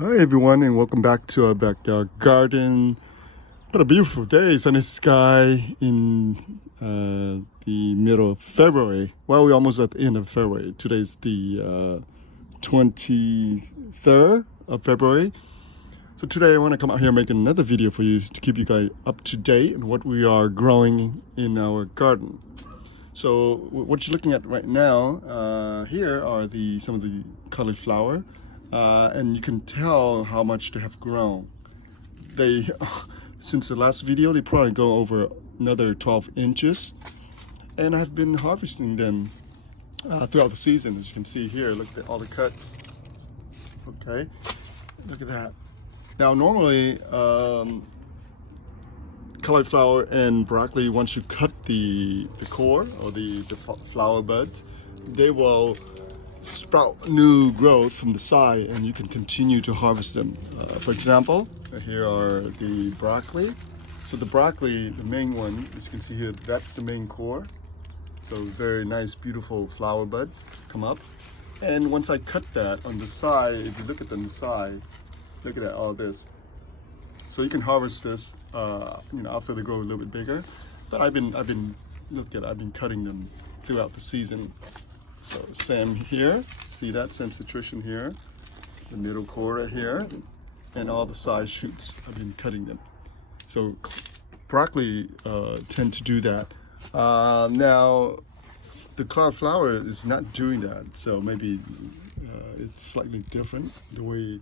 Hi everyone, and welcome back to our backyard garden. What a beautiful day, sunny sky in the middle of February. Well, we're almost at the end of February. Today's the 23rd of February. So today I want to come out here and make another video for you to keep you guys up to date on what we are growing in our garden. So what you're looking at right now, here are some of the cauliflower. And you can tell how much they have grown. Since the last video, they probably go over another 12 inches. And I've been harvesting them throughout the season. As you can see here, look at all the cuts. Okay, look at that. Now normally, cauliflower and broccoli, once you cut the core or the flower buds, they will sprout new growth from the side, and you can continue to harvest them. For example, here are the broccoli. So the broccoli, the main one, as you can see here, that's the main core. So very nice, beautiful flower buds come up. And once I cut that on the side, if you look at the side, look at that, all this. So you can harvest this, after they grow a little bit bigger. But I've been cutting them throughout the season. So same here, see that, same situation here, the middle core right here, and all the side shoots, I've been cutting them. So broccoli tend to do that. Now the cauliflower is not doing that, so maybe it's slightly different, the way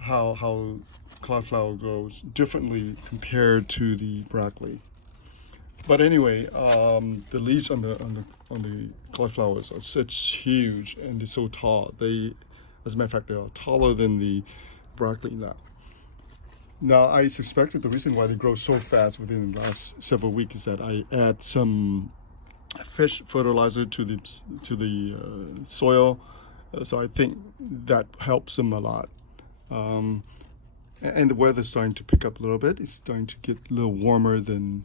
how cauliflower grows differently compared to the broccoli. But anyway, the leaves on the cauliflowers are such huge, and they're so tall. As a matter of fact, they are taller than the broccoli now. Now, I suspected the reason why they grow so fast within the last several weeks is that I add some fish fertilizer to the soil, so I think that helps them a lot. And the weather's starting to pick up a little bit. It's starting to get a little warmer than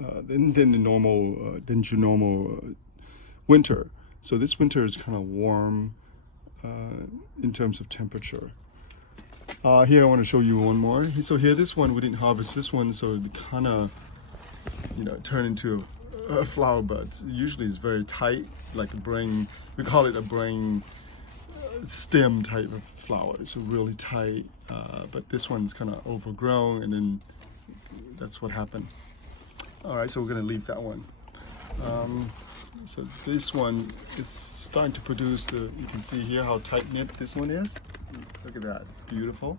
than your normal winter. So this winter is kind of warm in terms of temperature. Here I want to show you one more. So here, this one we didn't harvest this one, so it kind of turn into a flower bud. Usually it's very tight, like a brain. We call it a brain stem type of flower. It's really tight, but this one's kind of overgrown, and then that's what happened. All right, so we're gonna leave that one. So this one, it's starting to produce you can see here how tight knit this one is. Look at that, it's beautiful.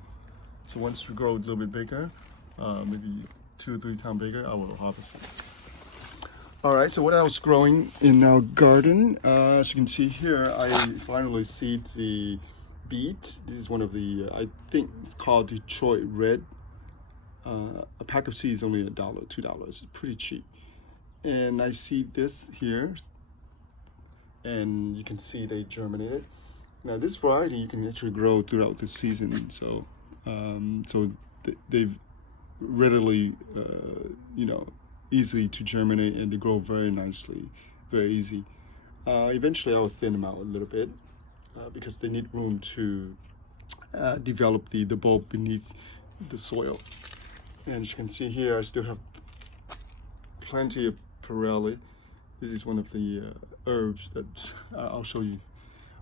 So once we grow a little bit bigger, maybe 2 or 3 times bigger, I will harvest it. All right, so what else growing in our garden? As you can see here, I finally seed the beet. This is one of the, I think it's called Detroit Red. A pack of seeds is only $1, $2. It's pretty cheap. And I see this here, and you can see they germinated. Now this variety you can actually grow throughout the season, so they've readily, easily to germinate, and they grow very nicely, very easy. Eventually I will thin them out a little bit because they need room to develop the bulb beneath the soil. And as you can see here, I still have plenty of perelli. This is one of the herbs that I'll show you.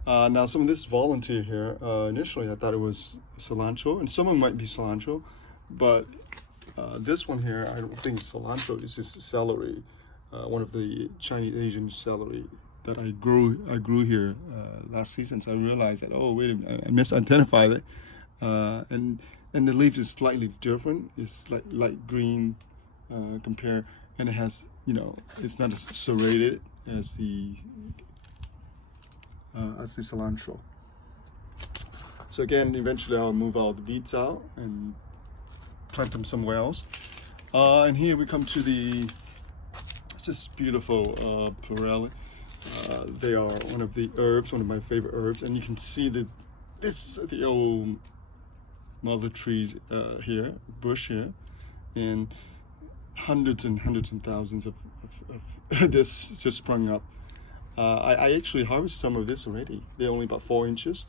Now some of this volunteer here, initially I thought it was cilantro, and some of them might be cilantro, but this one here, I don't think cilantro. It's just celery, one of the Chinese Asian celery that I grew here last season. So I realized that, oh wait a minute, I misidentified it, and the leaf is slightly different. It's like light green compared, and it has, it's not as serrated as the cilantro. So again, eventually I'll move all the beets out and plant them somewhere else. And here we come to the just beautiful perelli. They are one of the herbs, one of my favorite herbs, and you can see that this is the old mother trees here, bush here, and hundreds and thousands of this just sprung up. I actually harvested some of this already. They're only about 4 inches,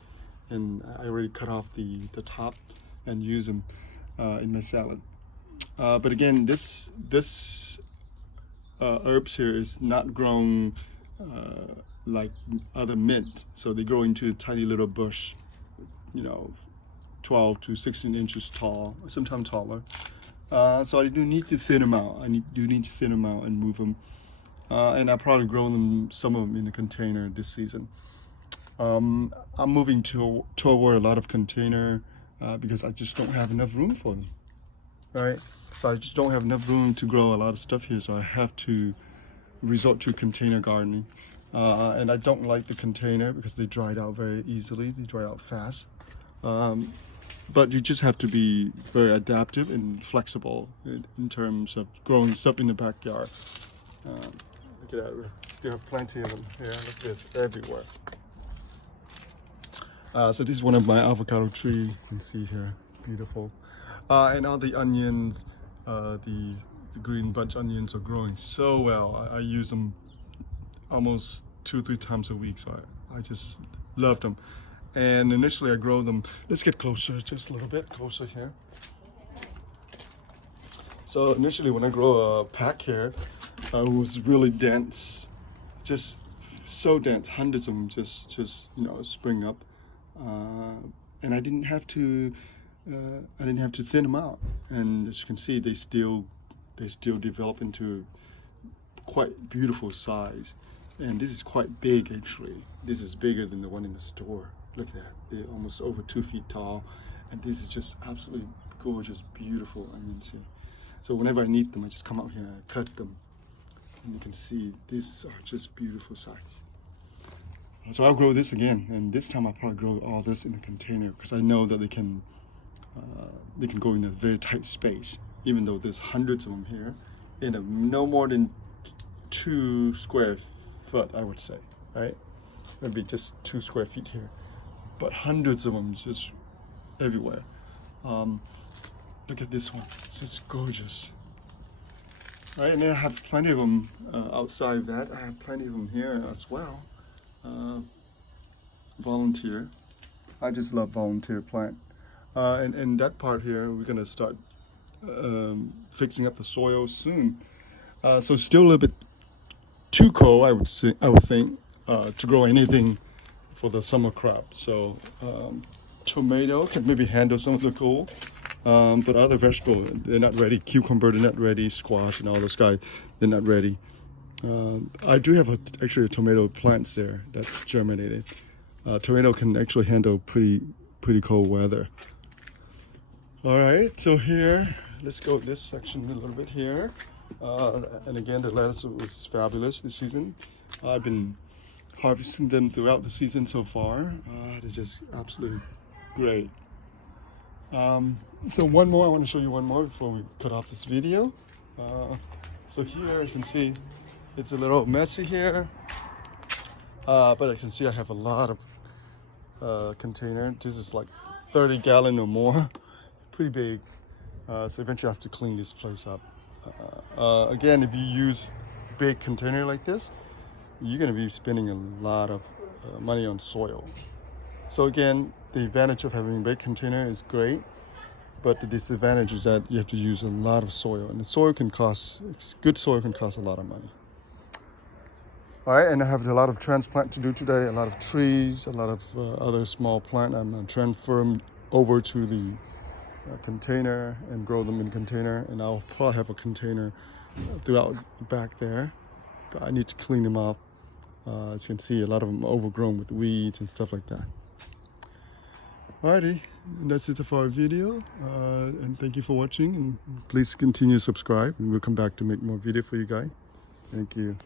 and I already cut off the top and use them in my salad. But again, this herbs here is not grown like other mint, so they grow into a tiny little bush, 12 to 16 inches tall, sometimes taller. So I do need to thin them out. Do need to thin them out and move them. And I'll probably grow some of them in a container this season. I'm moving toward a lot of container because I just don't have enough room for them. Right? So I just don't have enough room to grow a lot of stuff here, so I have to resort to container gardening. And I don't like the container because they dried out very easily. They dry out fast. But you just have to be very adaptive and flexible in terms of growing stuff in the backyard. Look at that, we still have plenty of them here. Look at this, everywhere. So this is one of my avocado trees. You can see here, beautiful. And all the onions, the green bunch onions are growing so well. I use them almost 2-3 times a week, so I just love them. And initially I grow them, let's get closer, just a little bit closer here. So initially when I grow a pack here, it was really dense, just so dense, hundreds of them just spring up. And I didn't have to thin them out. And as you can see, they still develop into quite beautiful size. And this is quite big actually. This is bigger than the one in the store. Look at that, they're almost over 2 feet tall. And this is just absolutely gorgeous, beautiful onions here. So whenever I need them, I just come out here and I cut them. And you can see these are just beautiful size. So I'll grow this again, and this time I'll probably grow all this in a container because I know that they can go in a very tight space, even though there's hundreds of them here in a no more than 2 square foot, I would say, right? Maybe just 2 square feet here, but hundreds of them just everywhere. Look at this one, it's just gorgeous. Right, and then I have plenty of them outside of that. I have plenty of them here as well. Volunteer. I just love volunteer plant. And that part here, we're gonna start fixing up the soil soon. So still a little bit too cold, I would think, to grow anything for the summer crop. So tomato can maybe handle some of the cold, but other vegetables, they're not ready. Cucumber, they're not ready. Squash and all those guys, they're not ready. I do have actually a tomato plants there that's germinated. Tomato can actually handle pretty cold weather. All right, so here, let's go this section a little bit here. And again, the lettuce was fabulous this season. I've been harvesting them throughout the season so far. They're just absolutely great. So one more, I want to show you one more before we cut off this video. So here you can see it's a little messy here, but I can see I have a lot of container. This is like 30 gallon or more, pretty big. So eventually I have to clean this place up. Again, if you use big container like this, you're going to be spending a lot of money on soil. So again, the advantage of having a big container is great, but the disadvantage is that you have to use a lot of soil, and the soil can cost, good soil can cost a lot of money. All right, and I have a lot of transplant to do today, a lot of trees, a lot of other small plant. I'm going to transfer them over to the container and grow them in container, and I'll probably have a container throughout the back there. But I need to clean them up. As you can see, a lot of them are overgrown with weeds and stuff like that. Alrighty, and that's it for our video, and thank you for watching, and please continue to subscribe, and we'll come back to make more video for you guys. Thank you.